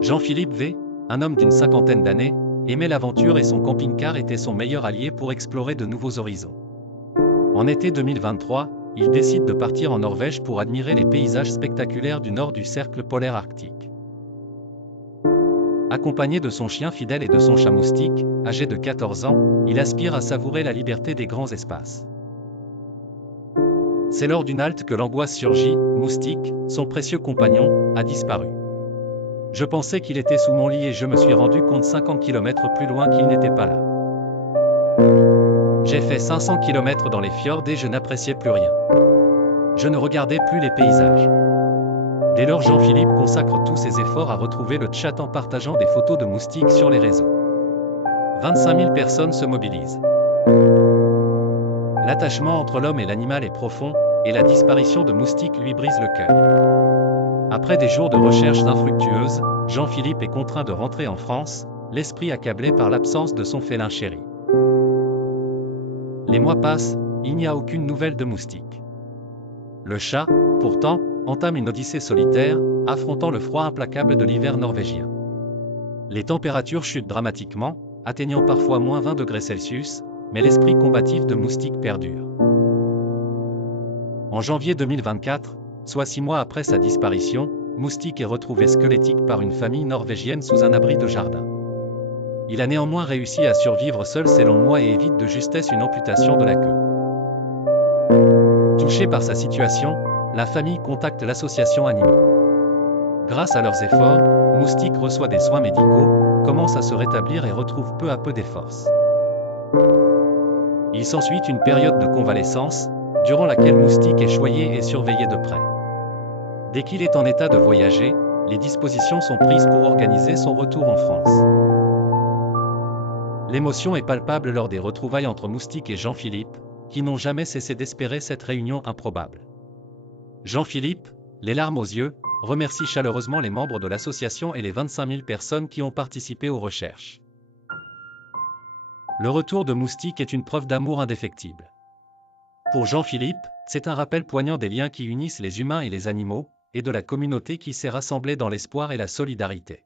Jean-Philippe V, un homme d'une cinquantaine d'années, aimait l'aventure et son camping-car était son meilleur allié pour explorer de nouveaux horizons. En été 2023, il décide de partir en Norvège pour admirer les paysages spectaculaires du nord du cercle polaire arctique. Accompagné de son chien fidèle et de son chat moustique, âgé de 14 ans, il aspire à savourer la liberté des grands espaces. C'est lors d'une halte que l'angoisse surgit. Moustique, son précieux compagnon, a disparu. Je pensais qu'il était sous mon lit et je me suis rendu compte 50 km plus loin qu'il n'était pas là. J'ai fait 500 km dans les fjords et je n'appréciais plus rien. Je ne regardais plus les paysages. Dès lors, Jean-Philippe consacre tous ses efforts à retrouver le chat en partageant des photos de moustiques sur les réseaux. 25 000 personnes se mobilisent. L'attachement entre l'homme et l'animal est profond, et la disparition de moustiques lui brise le cœur. Après des jours de recherches infructueuses, Jean-Philippe est contraint de rentrer en France, l'esprit accablé par l'absence de son félin chéri. Les mois passent, il n'y a aucune nouvelle de moustique. Le chat, pourtant, entame une odyssée solitaire, affrontant le froid implacable de l'hiver norvégien. Les températures chutent dramatiquement, atteignant parfois -20 degrés Celsius, mais l'esprit combatif de Moustique perdure. En janvier 2024, soit 6 mois après sa disparition, Moustique est retrouvé squelettique par une famille norvégienne sous un abri de jardin. Il a néanmoins réussi à survivre seul ces longs mois et évite de justesse une amputation de la queue. Touché par sa situation, la famille contacte l'association Animaux. Grâce à leurs efforts, Moustique reçoit des soins médicaux, commence à se rétablir et retrouve peu à peu des forces. Il s'ensuit une période de convalescence, durant laquelle Moustique est choyé et surveillé de près. Dès qu'il est en état de voyager, les dispositions sont prises pour organiser son retour en France. L'émotion est palpable lors des retrouvailles entre Moustique et Jean-Philippe, qui n'ont jamais cessé d'espérer cette réunion improbable. Jean-Philippe, les larmes aux yeux, remercie chaleureusement les membres de l'association et les 25 000 personnes qui ont participé aux recherches. Le retour de Moustique est une preuve d'amour indéfectible. Pour Jean-Philippe, c'est un rappel poignant des liens qui unissent les humains et les animaux, et de la communauté qui s'est rassemblée dans l'espoir et la solidarité.